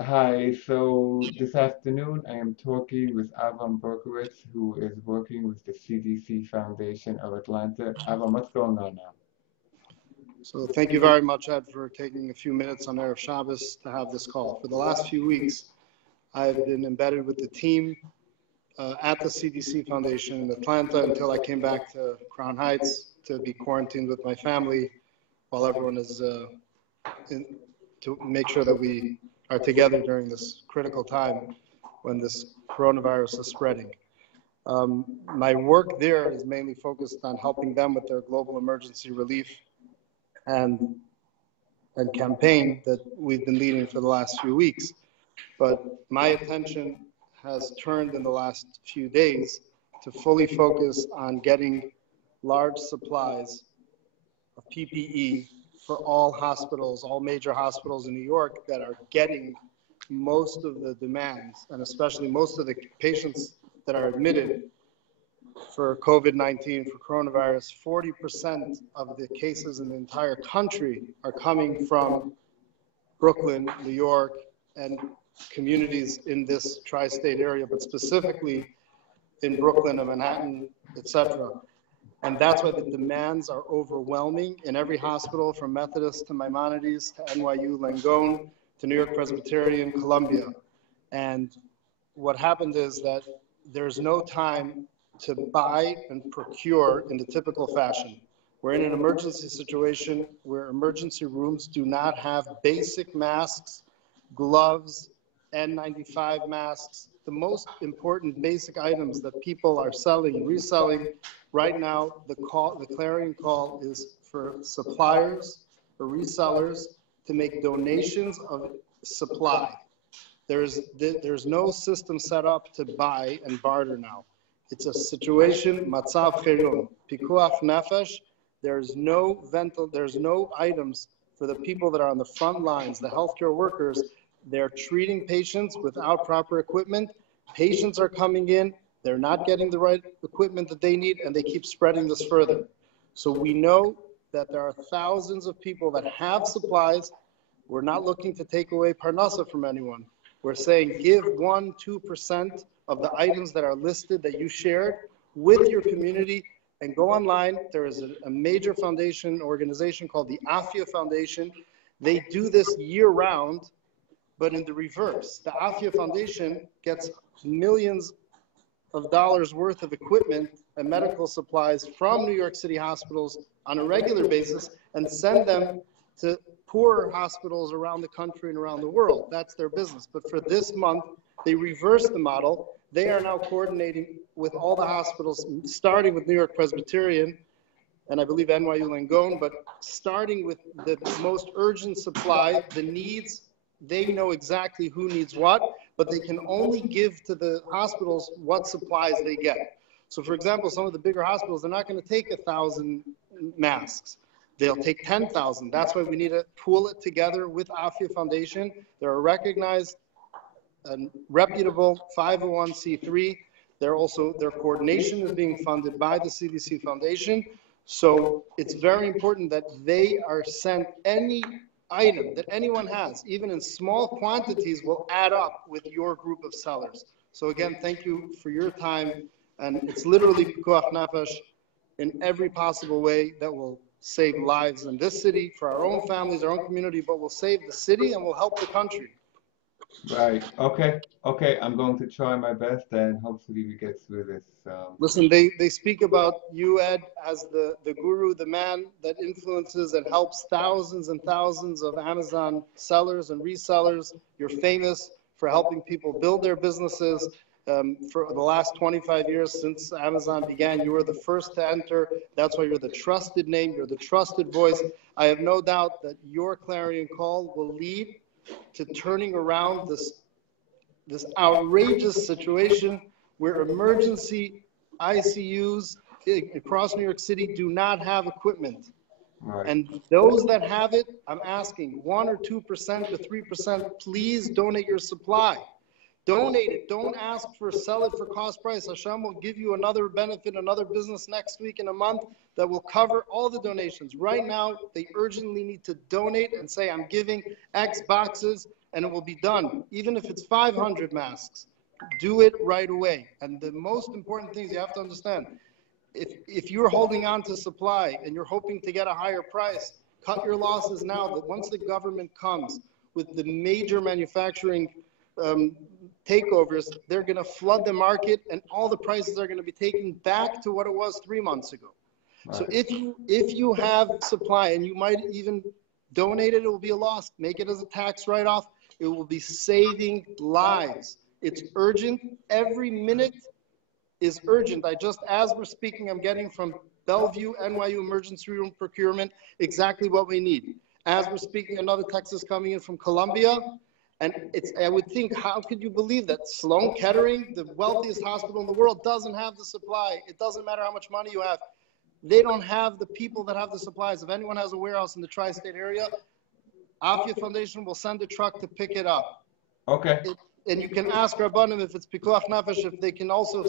Hi, so this afternoon I am talking with Avrahem Berkowitz, who is working with the CDC Foundation of Atlanta. Avram, what's going on now? So thank you very much, Ed, for taking a few minutes on Erev Shabbos to have this call. For the last few weeks, I've been embedded with the team at the CDC Foundation in Atlanta until I came back to Crown Heights to be quarantined with my family while everyone is to make sure that we are together during this critical time when this coronavirus is spreading. My work there is mainly focused on helping them with their global emergency relief and campaign that we've been leading for the last few weeks. But my attention has turned in the last few days to fully focus on getting large supplies of PPE for all hospitals, all major hospitals in New York that are getting most of the demands, and especially most of the patients that are admitted for COVID-19, for coronavirus. 40% of the cases in the entire country are coming from Brooklyn, New York, and communities in this tri-state area, but specifically in Brooklyn and Manhattan, etc. And that's why the demands are overwhelming in every hospital, from Methodist to Maimonides to NYU Langone to New York Presbyterian, Columbia. And what happened is that there's no time to buy and procure in the typical fashion. We're in an emergency situation where emergency rooms do not have basic masks, gloves, N95 masks, the most important basic items that people are selling and reselling. Right now, the clarion call is for suppliers, for resellers to make donations of supply. There's no system set up to buy and barter now. It's a situation, matzav cherem, pikuach nefesh. There's no items for the people that are on the front lines, the healthcare workers. They're treating patients without proper equipment. Patients are coming in, they're not getting the right equipment that they need, and they keep spreading this further. So we know that there are thousands of people that have supplies. We're not looking to take away parnasa from anyone. We're saying give 1-2% of the items that are listed that you shared with your community, and go online. There is a major foundation organization called the Afia Foundation. They do this year round, but in the reverse. The Afia Foundation gets millions of dollars worth of equipment and medical supplies from New York City hospitals on a regular basis and send them to poorer hospitals around the country and around the world. That's their business. But for this month, they reversed the model. They are now coordinating with all the hospitals, starting with New York Presbyterian, and I believe NYU Langone, but starting with the most urgent supply, the needs. They know exactly who needs what, but they can only give to the hospitals what supplies they get. So for example, some of the bigger hospitals, they're not going to take 1,000 masks. They'll take 10,000. That's why we need to pool it together with Afia Foundation. They're a recognized and reputable 501c3. Their coordination is being funded by the CDC Foundation. So it's very important that they are sent any item that anyone has, even in small quantities, will add up with your group of sellers. So again, thank you for your time. And it's literally pikuach nefesh in every possible way that will save lives in this city, for our own families, our own community, but will save the city and will help the country. Right. Okay. Okay. I'm going to try my best, and hopefully we get through this. Listen, they speak about you, Ed, as the guru, the man that influences and helps thousands and thousands of Amazon sellers and resellers. You're famous for helping people build their businesses. For the last 25 years since Amazon began, you were the first to enter. That's why you're the trusted name. You're the trusted voice. I have no doubt that your clarion call will lead to turning around this outrageous situation where emergency ICUs across New York City do not have equipment. Right. And those that have it, I'm asking 1 or 2% to 3%, please donate your supply. Donate it. Don't ask for sell it for cost price. Hashem will give you another benefit, another business next week in a month that will cover all the donations. Right now, they urgently need to donate and say, I'm giving X boxes and it will be done. Even if it's 500 masks, do it right away. And the most important things you have to understand, if you're holding on to supply and you're hoping to get a higher price, cut your losses now, that once the government comes with the major manufacturing takeovers, they're going to flood the market and all the prices are going to be taken back to what it was 3 months ago. Right. So if you have supply and you might even donate it, it will be a loss. Make it as a tax write-off. It will be saving lives. It's urgent. Every minute is urgent. As we're speaking, I'm getting from Bellevue, NYU emergency room procurement, exactly what we need. As we're speaking, another text is coming in from Columbia. And I would think, how could you believe that Sloan Kettering, the wealthiest hospital in the world, doesn't have the supply? It doesn't matter how much money you have. They don't have the people that have the supplies. If anyone has a warehouse in the tri-state area, Avrahem Foundation will send a truck to pick it up. Okay. And you can ask Rabbanim if it's Pikuach Nefesh, if they can also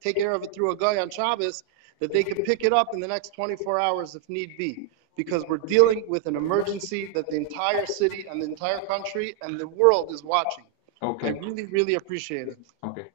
take care of it through a guy on Shabbos, that they can pick it up in the next 24 hours if need be. Because we're dealing with an emergency that the entire city and the entire country and the world is watching. Okay. I really, really appreciate it. Okay.